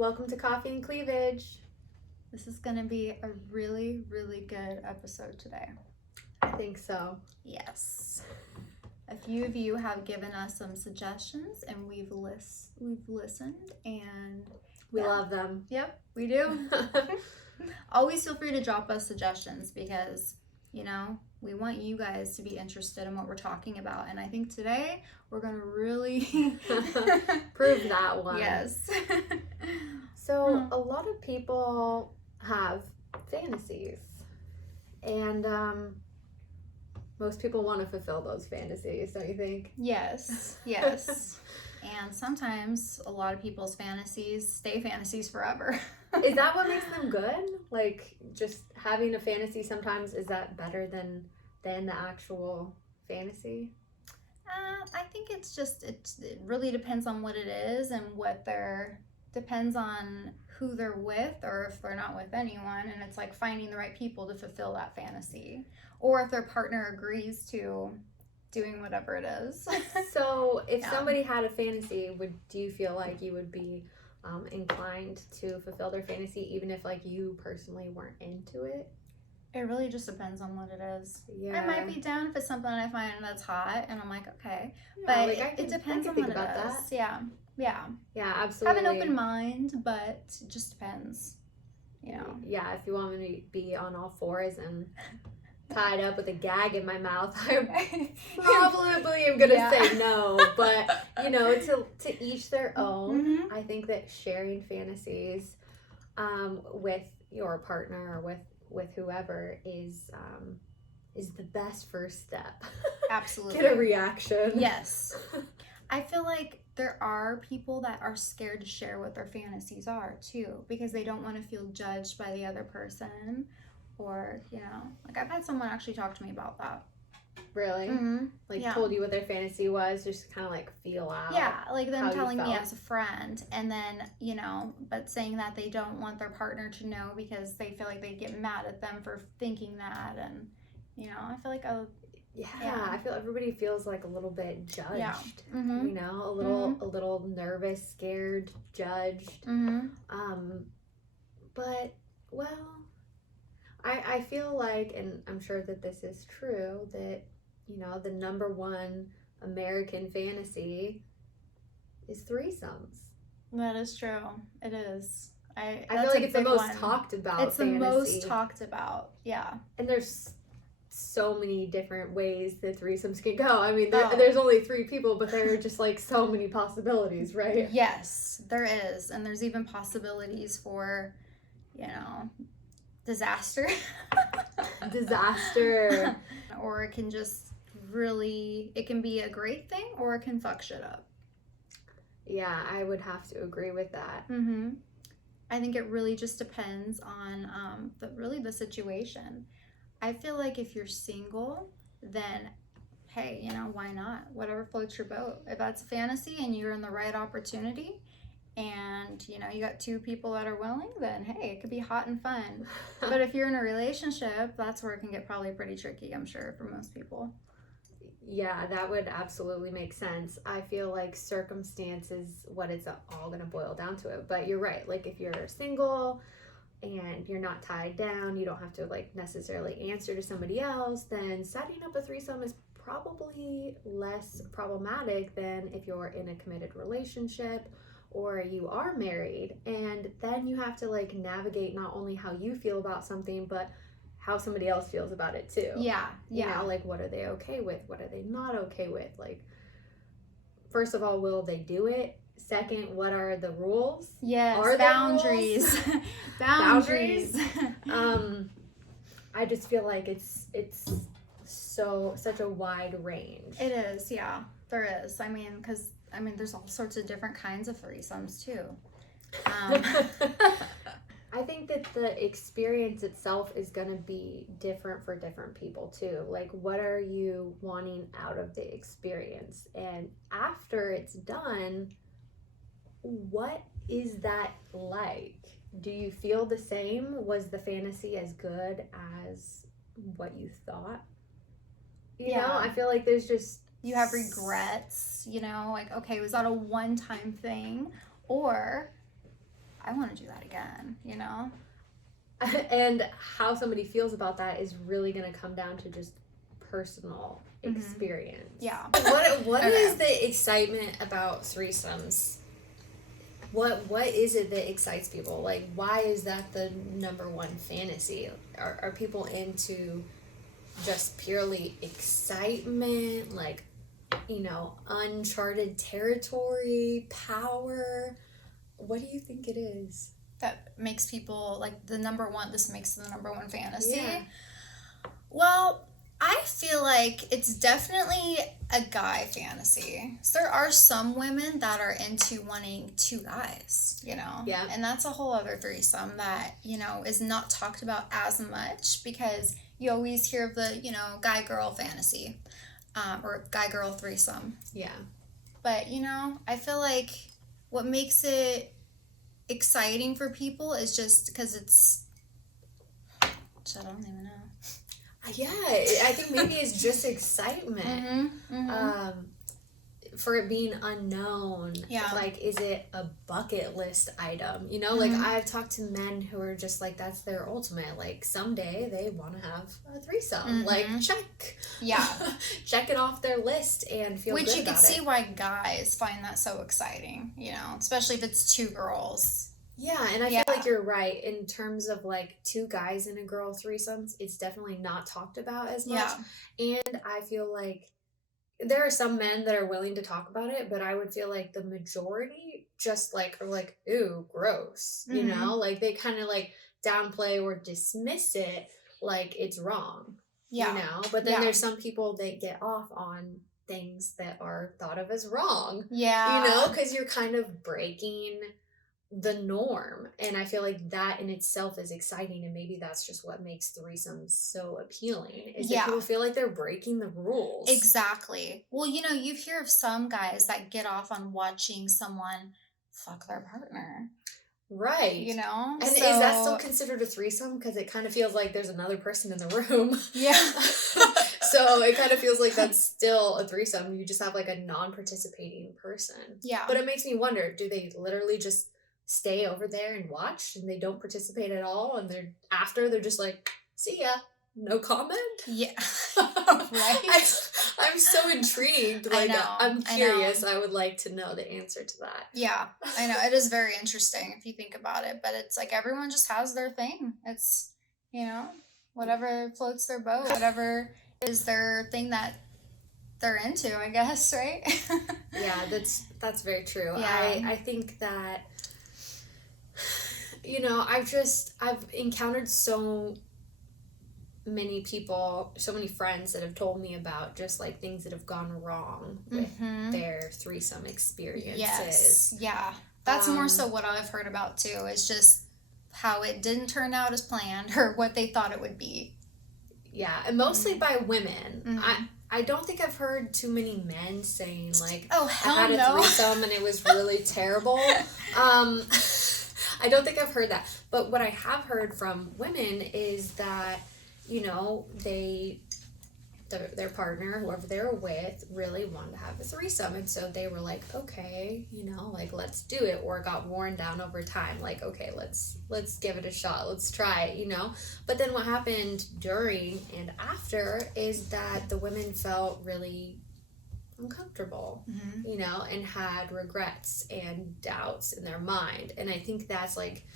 Welcome to Coffee and Cleavage. This is going to be a really, really good episode today. I think so. Yes. A few of you have given us some suggestions and we've listened and we love them. Yep, we do. Always feel free to drop us suggestions because, we want you guys to be interested in what we're talking about. And I think today we're going to really prove that one. Yes. So a lot of people have fantasies and most people want to fulfill those fantasies, don't you think? Yes. And sometimes a lot of people's fantasies stay fantasies forever. Is that what makes them good? Like, just having a fantasy sometimes, is that better than the actual fantasy? I think it really depends on what it is and depends on who they're with or if they're not with anyone. And it's like finding the right people to fulfill that fantasy. Or if their partner agrees to doing whatever it is. So if somebody had a fantasy, do you feel like you would be inclined to fulfill their fantasy even if like you personally weren't into it? It really just depends on what it is. Yeah. I might be down if it's something I find that's hot and I'm like, okay. Yeah, but like it depends on what it is. That. Yeah, absolutely. Have an open mind, but it just depends, Yeah, if you want me to be on all fours and tied up with a gag in my mouth, I probably am gonna say no, but to each their own. Mm-hmm. I think that sharing fantasies with your partner or with whoever is the best first step. Absolutely. Get a reaction. Yes. I feel like there are people that are scared to share what their fantasies are too, because they don't want to feel judged by the other person. Or, like I've had someone actually talk to me about that. Really? Mm-hmm. Like told you what their fantasy was, just kind of like feel out. Yeah, like them telling me as a friend, and then, but saying that they don't want their partner to know because they feel like they get mad at them for thinking that. And, I feel like, I feel everybody feels like a little bit judged. Yeah. Mm-hmm. A little nervous, scared, judged. Mm-hmm. But, well, I feel like, and I'm sure that this is true, that, the number one American fantasy is threesomes. That is true. It is. I feel like it's the most talked about. It's the most talked about, yeah. And there's so many different ways that threesomes can go. I mean, there's only 3 people, but there are just like so many possibilities, right? Yes, there is. And there's even possibilities for, disaster. Or it can just it can be a great thing or it can fuck shit up. Yeah, I would have to agree with that. Mm-hmm. I think it really just depends on the situation. I feel like if you're single, then hey, why not? Whatever floats your boat. If that's a fantasy and you're in the right opportunity and you got 2 people that are willing, then hey, it could be hot and fun. But if you're in a relationship, that's where it can get probably pretty tricky, I'm sure, for most people. Yeah, that would absolutely make sense. I feel like circumstance is what it's all going to boil down to it. But you're right. Like if you're single and you're not tied down, you don't have to like necessarily answer to somebody else, then setting up a threesome is probably less problematic than if you're in a committed relationship or you are married. And then you have to like navigate not only how you feel about something, but how somebody else feels about it too. Yeah. Like what are they okay with? What are they not okay with? Like, first of all, will they do it? Second, what are the rules? Yes, are boundaries. Boundaries. I just feel like it's such a wide range. It is, yeah. There is. I mean, there's all sorts of different kinds of threesomes too. I think that the experience itself is going to be different for different people too. Like, what are you wanting out of the experience? And after it's done, what is that like? Do you feel the same? Was the fantasy as good as what you thought? You know, I feel like there's just... You have regrets, like, okay, was that a one-time thing? Or I want to do that again, you know? And how somebody feels about that is really going to come down to just personal experience. Yeah. What is the excitement about threesomes? What is it that excites people? Like, why is that the number one fantasy? Are people into just purely excitement, like, you know, uncharted territory, power? What do you think it is? That makes people, like, this makes the number one fantasy? Yeah. Well, I feel like it's definitely a guy fantasy. So there are some women that are into wanting two guys, you know? Yeah. And that's a whole other threesome that, you know, is not talked about as much because you always hear of the, you know, guy-girl fantasy or guy-girl threesome. Yeah. But, you know, I feel like what makes it exciting for people is just because it's... I don't even know. Yeah, I think maybe it's just excitement. For it being unknown. Yeah. Like, is it a bucket list item? You know, like, I've talked to men who are just like, that's their ultimate. Like, someday they want to have a threesome. Like, check. Yeah. Check it off their list and feel good about it. Which you can see why guys find that so exciting, you know, especially if it's two girls. Yeah, and I feel like you're right in terms of like two guys and a girl threesomes. It's definitely not talked about as much. Yeah. And I feel like there are some men that are willing to talk about it, but I would feel like the majority just like are like, ooh, gross. You know, like they kind of like downplay or dismiss it like it's wrong. Yeah. You know, but then there's some people that get off on things that are thought of as wrong. Yeah. You know, because you're kind of breaking the norm, and I feel like that in itself is exciting, and maybe that's just what makes threesomes so appealing is that people feel like they're breaking the rules. Exactly. Well, you know, you hear of some guys that get off on watching someone fuck their partner, right? You know, and is that still considered a threesome? Because it kind of feels like there's another person in the room. So it kind of feels like that's still a threesome. You just have like a non-participating person. But it makes me wonder, do they literally just stay over there and watch and they don't participate at all, and they're just like, see ya, no comment? Right. I'm so intrigued. Like, I'm curious. I would like to know the answer to that. Yeah, I know. It is very interesting if you think about it, but it's like everyone just has their thing. It's, you know, whatever floats their boat, whatever is their thing that they're into, I guess, right? Yeah, that's very true. Yeah. I think that, you know, I've encountered so many people, so many friends that have told me about just like things that have gone wrong with their threesome experiences. Yes. Yeah. That's more so what I've heard about too, is just how it didn't turn out as planned or what they thought it would be. Yeah, and mostly by women. I don't think I've heard too many men saying like, oh, hell I had no. a threesome and it was really terrible. I don't think I've heard that. But what I have heard from women is that, you know, their partner, whoever they were with, really wanted to have a threesome. And so they were like, okay, you know, like, let's do it. Or it got worn down over time. Like, okay, let's give it a shot. Let's try it, you know. But then what happened during and after is that the women felt really uncomfortable, you know, and had regrets and doubts in their mind. And I think that's like,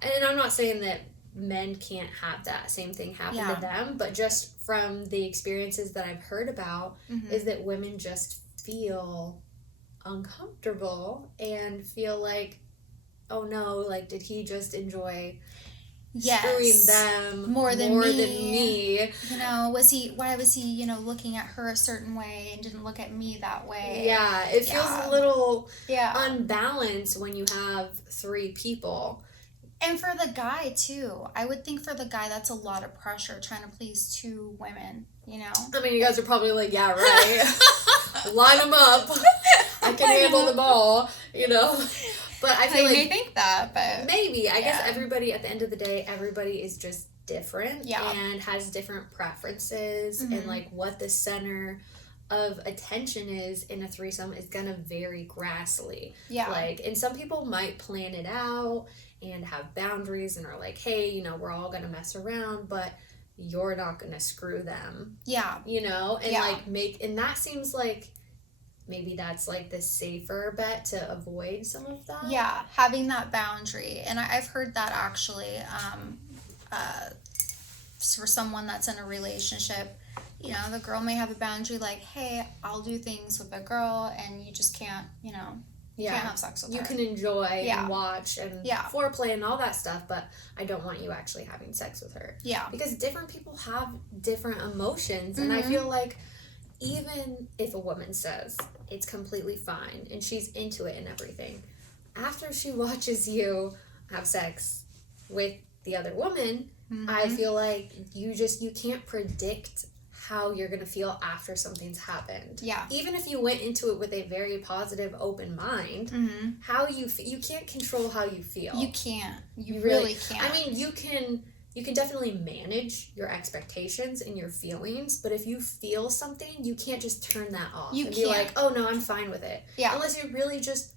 and I'm not saying that men can't have that same thing happen to them, but just from the experiences that I've heard about is that women just feel uncomfortable and feel like, oh no, like, did he just enjoy screwing them more than me? You know, why was he, you know, looking at her a certain way and didn't look at me that way? Yeah, it feels a little unbalanced when you have three people. And for the guy, too. I would think for the guy, that's a lot of pressure trying to please two women, you know? I mean, you guys are probably like, yeah, right. Line them up. I can handle them all, you know? But I feel like... may think that, but... Maybe. I guess everybody, at the end of the day, everybody is just different and has different preferences and, like, what the center of attention is in a threesome is gonna vary grassly. Yeah. Like, and some people might plan it out and have boundaries and are like, hey, you know, we're all gonna mess around, but you're not gonna screw them. Yeah. You know, and Yeah. like and that seems like maybe that's like the safer bet to avoid some of that. Yeah, having that boundary. And I've heard that actually for someone that's in a relationship. You know, the girl may have a boundary like, hey, I'll do things with a girl and you just can't, you know, Yeah. can't have sex with You her. can enjoy Yeah. and watch and Yeah. foreplay and all that stuff, but I don't want you actually having sex with her. Yeah. Because different people have different emotions, and I Mhm. feel like even if a woman says it's completely fine and she's into it and everything, after she watches you have sex with the other woman, I Mhm. feel like you can't predict how you're gonna feel after something's happened. Yeah. Even if you went into it with a very positive, open mind, Mhm. how you can't control how you feel. You can't. You You really really- can't. I mean, you can definitely manage your expectations and your feelings, but if you feel something, you can't just turn that off You and can't. be like, oh no, I'm fine with it. Yeah. Unless you really just,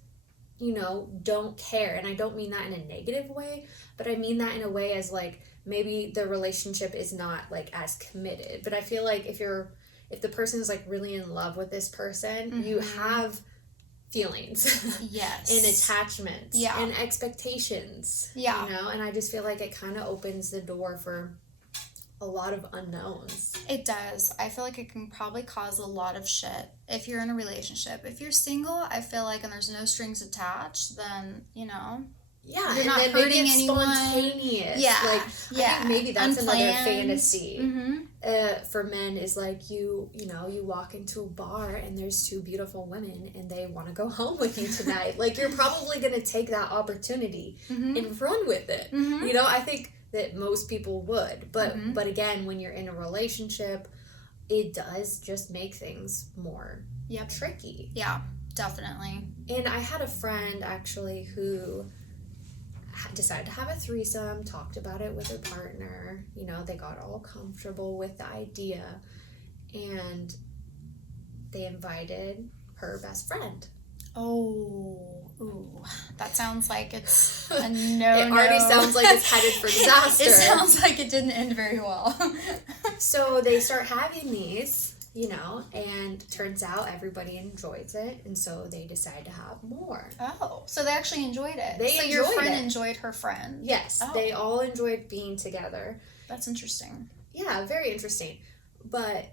you know, don't care. And I don't mean that in a negative way, but I mean that in a way as like maybe the relationship is not like as committed. But I feel like if the person is like really in love with this person, you Mhm. have feelings. Yes. And attachments. Yeah. And expectations. Yeah. You know, and I just feel like it kind of opens the door for a lot of unknowns. It does. I feel like it can probably cause a lot of shit if you're in a relationship. If you're single, I feel like, and there's no strings attached, then, you know. Yeah, You're and not then maybe hurting it's anyone. spontaneous. Yeah. Like, Yeah. I think maybe that's another Unplanned. fantasy. Mm-hmm. For men is like you know, you walk into a bar and there's two beautiful women and they want to go home with you tonight. Like, you're probably going to take that opportunity Mm-hmm. and run with it. Mm-hmm. You know, I think that most people would. But Mhm. but again, when you're in a relationship, it does just make things more Yep. tricky. Yeah, definitely. And I had a friend actually who decided to have a threesome, talked about it with her partner. You know, they got all comfortable with the idea, and they invited her best friend. Oh, ooh, that sounds like it's a no. It already sounds like it's headed for disaster. It sounds like it didn't end very well. So they start having these, you know, and turns out everybody enjoys it, and so they decide to have more. Oh, so they actually enjoyed it. They so your enjoyed friend it. enjoyed her friend. Yes, Oh. they all enjoyed being together. That's interesting. Yeah, very interesting. But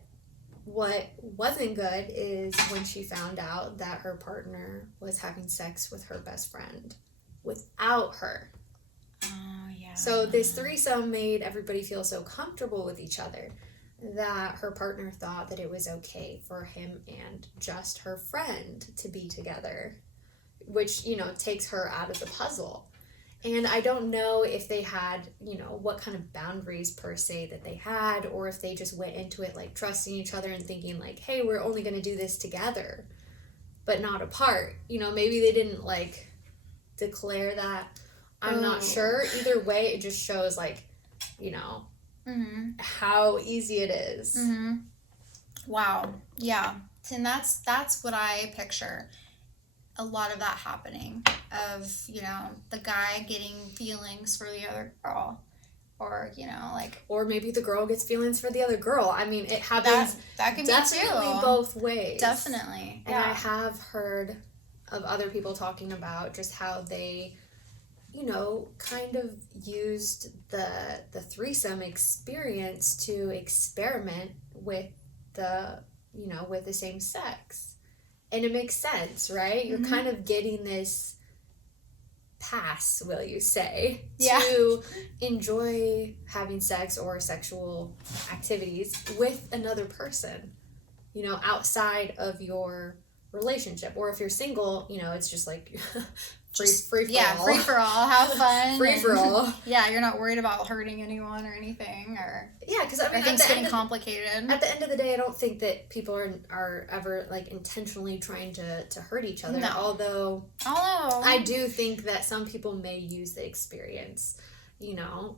what wasn't good is when she found out that her partner was having sex with her best friend without her. Oh, yeah. So this threesome made everybody feel so comfortable with each other that her partner thought that it was okay for him and just her friend to be together, which, you know, takes her out of the puzzle. And I don't know if they had, you know, what kind of boundaries per se that they had, or if they just went into it like trusting each other and thinking like, hey, we're only going to do this together, but not apart. You know, maybe they didn't like declare that. I'm not sure. Either way, it just shows like, you know, Mm-hmm. how easy it is. Mm-hmm. Wow. Yeah. And that's what I picture. A lot of that happening of, you know, the guy getting feelings for the other girl, or, you know, like, Or maybe the girl gets feelings for the other girl. I mean, it happens that could be definitely too. both ways. Definitely. And I Yeah. have heard of other people talking about just how they, you know, kind of used the threesome experience to experiment with with the same sex. And it makes sense, right? You're Mhm. kind of getting this pass, will you say, Yeah. to enjoy having sex or sexual activities with another person, you know, outside of your relationship. Or if you're single, you know, it's just like free for Yeah, all. free for all. Have fun. Free and- for all. Yeah, you're not worried about hurting anyone or anything, or Yeah, because I mean, things at getting the complicated. end of the day, I don't think that people are ever like intentionally trying to hurt each other. No. Although Oh, I do think that some people may use the experience, you know,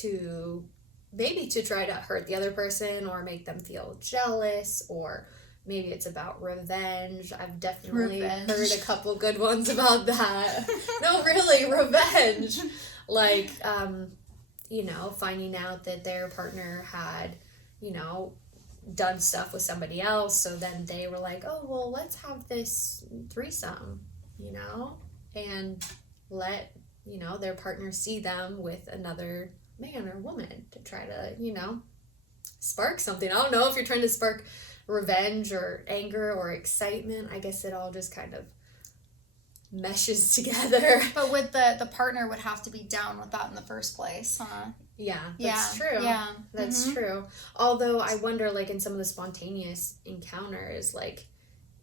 to maybe to try to hurt the other person or make them feel jealous or maybe it's about revenge. I've definitely Revenge. heard a couple good ones about that. No, really, revenge. Like, you know, finding out that their partner had, you know, done stuff with somebody else, so then they were like, oh, well, let's have this threesome, you know, and let, you know, their partner see them with another man or woman to try to, you know, spark something. I don't know if you're trying to spark revenge or anger or excitement. I guess it all just kind of meshes together. But with the partner would have to be down with that in the first place, huh? Yeah, that's true. Yeah. That's true. Although I wonder, like, in some of the spontaneous encounters, like,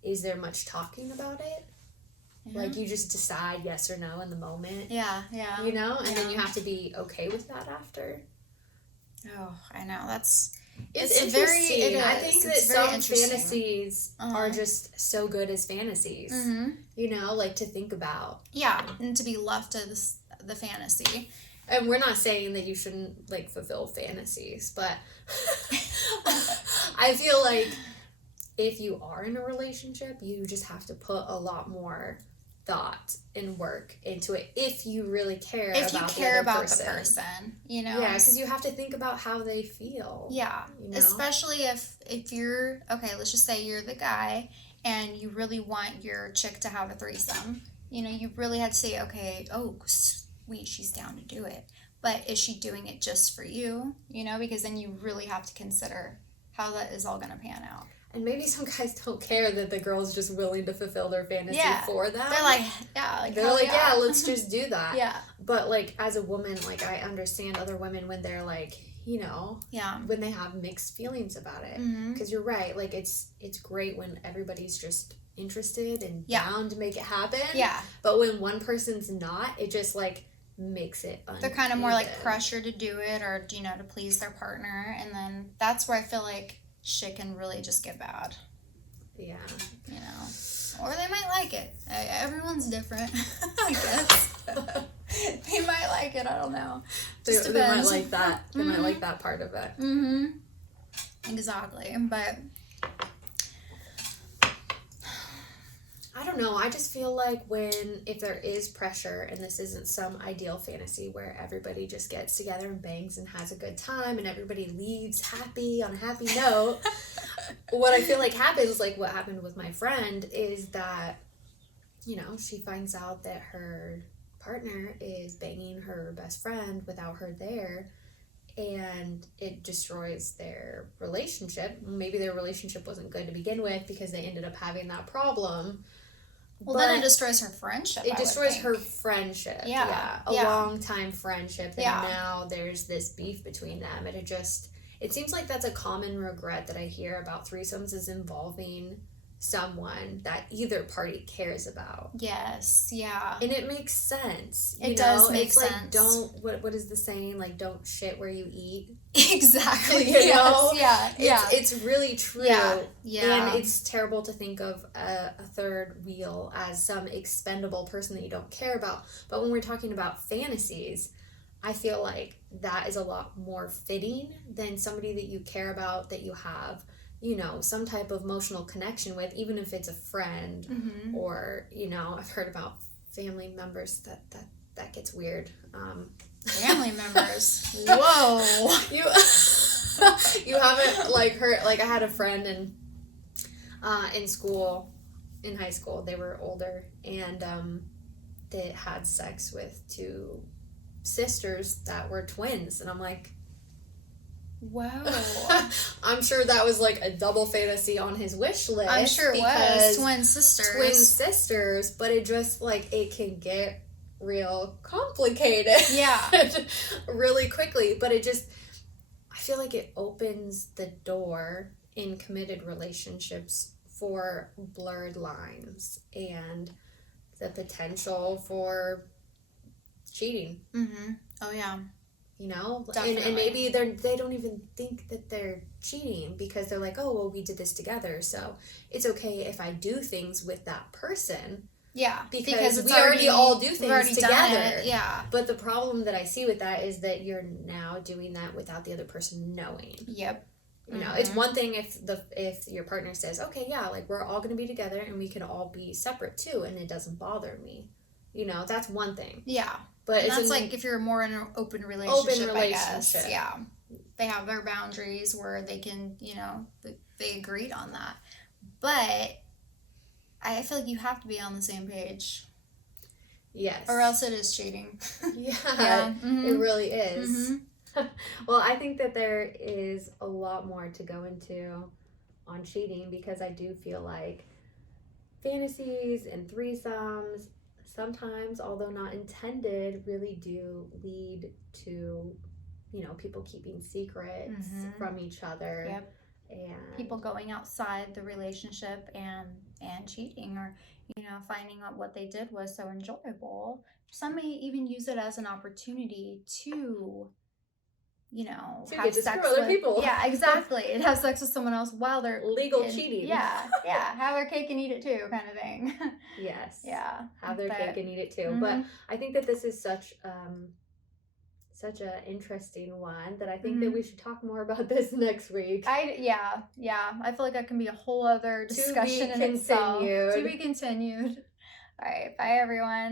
is there much talking about it? Yeah. Like, you just decide yes or no in the moment. Yeah. You know? And then you have to be okay with that after. Oh, I know. It's interesting. I think that some fantasies are just so good as fantasies. You know, like, to think about. Yeah, and to be left to the fantasy. And we're not saying that you shouldn't, like, fulfill fantasies, but I feel like if you are in a relationship, you just have to put a lot more thought and work into it if you really care about the person. You know? Yeah, because you have to think about how they feel. Yeah, you know? especially if you're, okay, let's just say you're the guy and you really want your chick to have a threesome. You know, you really had to say, okay, oh, sweet, she's down to do it. But is she doing it just for you? You know, because then you really have to consider how that is all going to pan out. And maybe some guys don't care that the girl's just willing to fulfill their fantasy for them. They're like, yeah, let's just do that. Yeah. But, like, as a woman, like, I understand other women when they're, like, you know, when they have mixed feelings about it. Because you're right. Like, it's great when everybody's just interested and down to make it happen. Yeah. But when one person's not, it just, like, makes it uneven. They're kind of more, like, pressure to do it or, you know, to please their partner. And then that's where I feel like shit can really just get bad. Yeah. You know. Or they might like it. Everyone's different, I guess. They might like it, I don't know. Just they might like that. They might like that part of it. Exactly. But I don't know. I just feel like if there is pressure and this isn't some ideal fantasy where everybody just gets together and bangs and has a good time and everybody leaves happy on a happy note, what I feel like happens, like what happened with my friend, is that, you know, she finds out that her partner is banging her best friend without her there, and it destroys their relationship. Maybe their relationship wasn't good to begin with because they ended up having that problem. Well, then it destroys her friendship. It destroys her friendship. Yeah. A long time friendship. And now there's this beef between them. And it seems like that's a common regret that I hear about threesomes, is involving someone that either party cares about. Yes, yeah. And it makes sense. It does make sense. Like, what is the saying? Like, don't shit where you eat. Exactly. You know? Yeah. It's really true. Yeah. And it's terrible to think of a third wheel as some expendable person that you don't care about. But when we're talking about fantasies, I feel like that is a lot more fitting than somebody that you care about, that you have, you know, some type of emotional connection with, even if it's a friend or, you know, I've heard about family members that gets weird. Family members. Whoa. You haven't, like, heard, like, I had a friend in school, in high school, they were older, and they had sex with two sisters that were twins, and I'm like, wow. I'm sure that was like a double fantasy on his wish list. I'm sure it was. Twin sisters, but it just, like, it can get real complicated. Yeah. Really quickly, but I feel like it opens the door in committed relationships for blurred lines and the potential for cheating. Oh yeah. You know, Definitely. and maybe they don't even think that they're cheating because they're like, oh, well, we did this together, so it's okay if I do things with that person. Yeah, because we already all do things together. Yeah. But the problem that I see with that is that you're now doing that without the other person knowing. Yep. You know, it's one thing if your partner says, okay, yeah, like we're all gonna be together and we can all be separate too, and it doesn't bother me. You know, that's one thing. Yeah. But and it's that's like if you're more in an open relationship, I guess. Yeah. They have their boundaries where they can, you know, they agreed on that. But I feel like you have to be on the same page. Yes. Or else it is cheating. Yeah. It really is. Well, I think that there is a lot more to go into on cheating, because I do feel like fantasies and threesomes sometimes, although not intended, really do lead to, you know, people keeping secrets from each other. Yep. And people going outside the relationship and cheating, or, you know, finding out what they did was so enjoyable. Some may even use it as an opportunity to, you know, to have get to sex screw other with people. Yeah, exactly. And have sex with someone else while they're legal cheating. Yeah, have their cake and eat it too, kind of thing. Yes. Yeah. Have their cake and eat it too. But I think that this is such a interesting one that I think that we should talk more about this next week. I feel like that can be a whole other discussion in itself. To be continued. All right, bye everyone.